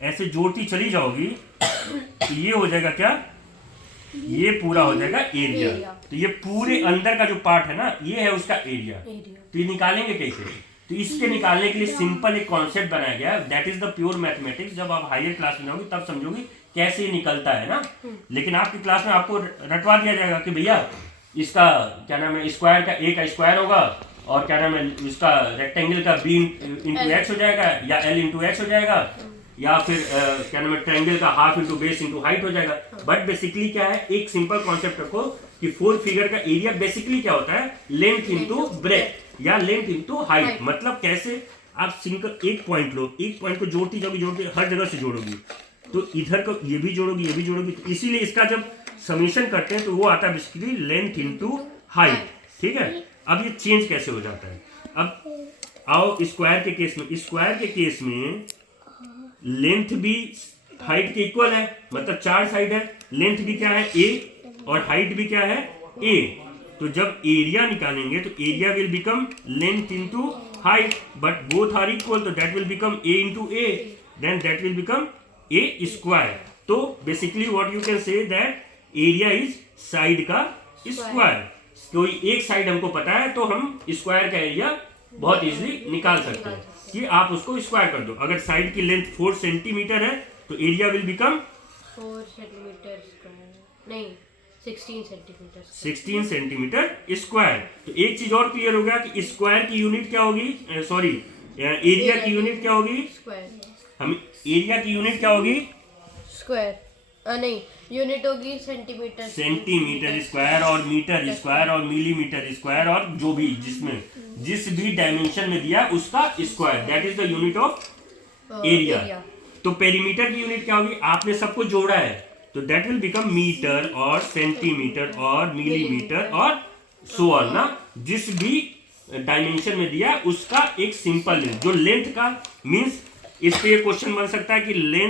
ऐसे जोड़ती चली जाओगी तो ये हो जाएगा क्या, ये पूरा हो जाएगा एरिया। तो ये पूरे अंदर का जो पार्ट है ना, ये है उसका एरिया। तो ये निकालेंगे कैसे? तो इसके निकालने के लिए सिंपल एक कॉन्सेप्ट बनाया गया है, that is the pure mathematics. जब आप हायर क्लास में जाओगे तब समझोगे कैसे ये निकलता है ना। लेकिन आपकी क्लास में आपको रटवा दिया जाएगा कि भैया इसका क्या नाम है, स्क्वायर का ए का स्क्वायर होगा, और क्या नाम है इसका रेक्टेंगल का बी इंटू एक्स हो जाएगा, या एल इंटू एक्स हो जाएगा, या फिर क्या नाम है ट्रायंगल का half into base into height हो जाएगा। बट बेसिकली क्या है, एक सिंपल कॉन्सेप्ट रखो कि 4 फिगर का एरिया बेसिकली क्या होता है, लेंथ इंटू ब्रेथ या लेंथ इंटू हाइट। मतलब कैसे आप सिंगल एक पॉइंट लो, एक पॉइंट को जोड़ती जाओगी, हर जगह से जोड़ोगी, तो इधर को ये भी जोड़ोगी, ये भी जोड़ोगी। तो इसीलिए इसका जब समीशन करते हैं तो वो आता है बेसिकली लेंथ इंटू हाइट। ठीक है, अब ये चेंज कैसे हो जाता है? अब आओ स्क्वायर के केस में। स्क्वायर के केस में लेंथ भी हाइट के इक्वल है, मतलब 4 साइड है। लेंथ भी क्या है, ए, और हाइट भी क्या है, ए। तो जब एरिया निकालेंगे तो area will become length into height, but both are equal, तो that will become A into A, then that will become A square. तो basically what you can say that area is side का square. कोई एक side हमको पता है तो हम स्क्वायर का एरिया बहुत इजीली निकाल सकते हैं कि आप उसको स्क्वायर कर दो। अगर साइड की लेंथ 4 सेंटीमीटर है तो area will become 4 centimetre square, नहीं 16 सेंटीमीटर 16 सेंटीमीटर स्क्वायर। तो एक चीज और क्लियर हो गया कि स्क्वायर की यूनिट क्या होगी, सॉरी एरिया की यूनिट क्या होगी, स्क्वायर। हम एरिया की यूनिट क्या होगी, स्क्वायर नहीं, यूनिट होगी सेंटीमीटर। सेंटीमीटर स्क्वायर और मीटर स्क्वायर और मिलीमीटर स्क्वायर, और जो भी जिसमें जिस भी डायमेंशन में दिया उसका square, that is the unit of area. तो पेरीमीटर की यूनिट क्या होगी, आपने सबको जोड़ा है तो दैट विल बिकम मीटर और सेंटीमीटर और मिलीमीटर और सो ऑन ना। जिस भी डायमेंशन में दिया उसका एक सिंपल लेंथ, जो लेंथ का मीन्स इस पे क्वेश्चन बन सकता है कि लेंथ